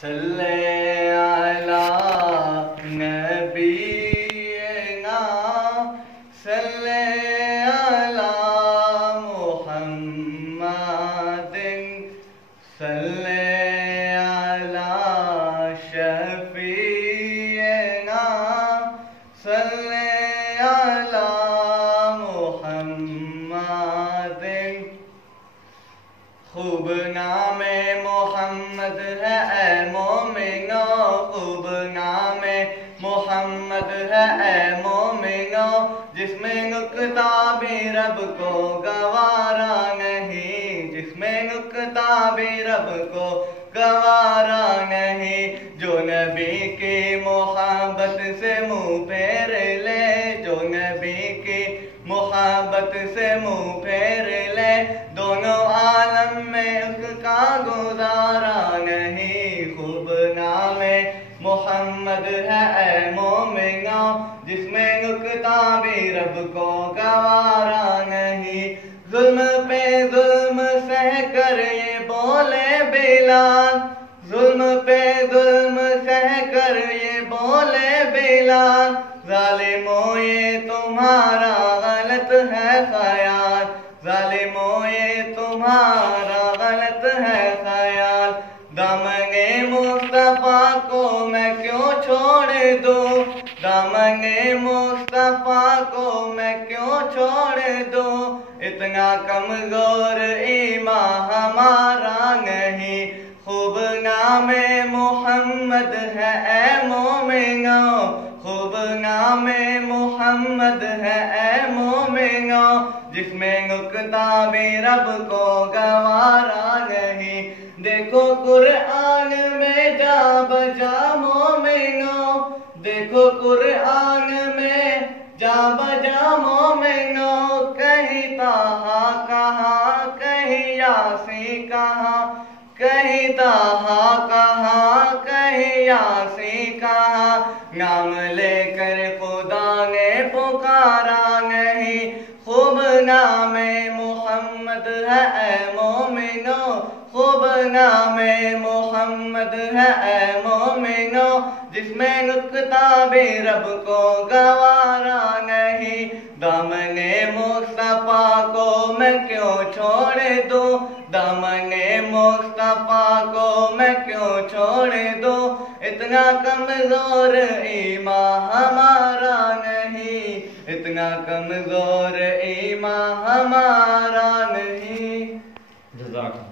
सल्ले अला नबीना सल्ले अला मुहम्मदिन सल्ले अला शफीना सल्ले अला मुहम्मदिन। खूब नामे मोहम्मद है ए मोमिनो, खूब नामे मोहम्मद है ए मोमिनो, जिसमें नुक्ता भी रब को गवारा नहीं, जिसमें नुक्ता भी रब को गवारा नहीं। जो नबी की मोहब्बत से मुँह फेर ले, जो नबी की मोहब्बत से मुँह फेर ले, दोनों आलम में उसका गुजारा नहीं। खूब नामे मोहम्मद है ए मोमिनो, जिसमें नुक्ता भी रब को गवारा नहीं। जुल्म पे जुल्म सह कर ये बोले बिलाल, जुल्म पे जुल्म सह कर ये बोले बिलाल, जालिमों ये तुम्हारा गलत है ख्याल, जालिमों ये तुम्हारा गलत है ख्याल। दामने मुस्तफा को मैं क्यों छोड़ दूं, दामने मुस्तफा को मैं क्यों छोड़ दूं, इतना कमजोर ईमान हमारा नहीं। खूब नामे मोहम्मद है ए मोमिनो, खूब नामे मोहम्मद है ए मोमिनो, जिसमें नुक्ता भी रब को गवारा नहीं। देखो कुरआन में जा बजा मोमिनो, देखो कुरआन में जा बजा मोमिनो, कहीं ताहा कहाँ कहीं यासी कहाँ, कहीं ताहा कहाँ कहीं यासी कहाँ, नाम लेकर खुदा ने पुकारा नहीं। खूब नामे मोहम्मद है ए मोमिनो, खूब नामे मोहम्मद है ए मोमिनो, जिसमें नुक्ता भी रब को गवारा नहीं। दामने मुस्तफा को मैं क्यों छोड़ दूं, दामने मुस्तफा को मैं क्यों छोड़ दूं, इतना कमजोर ईमान हमारा नहीं, इतना कमजोर ईमान हमारा नहीं। जज़ाकल्लाह।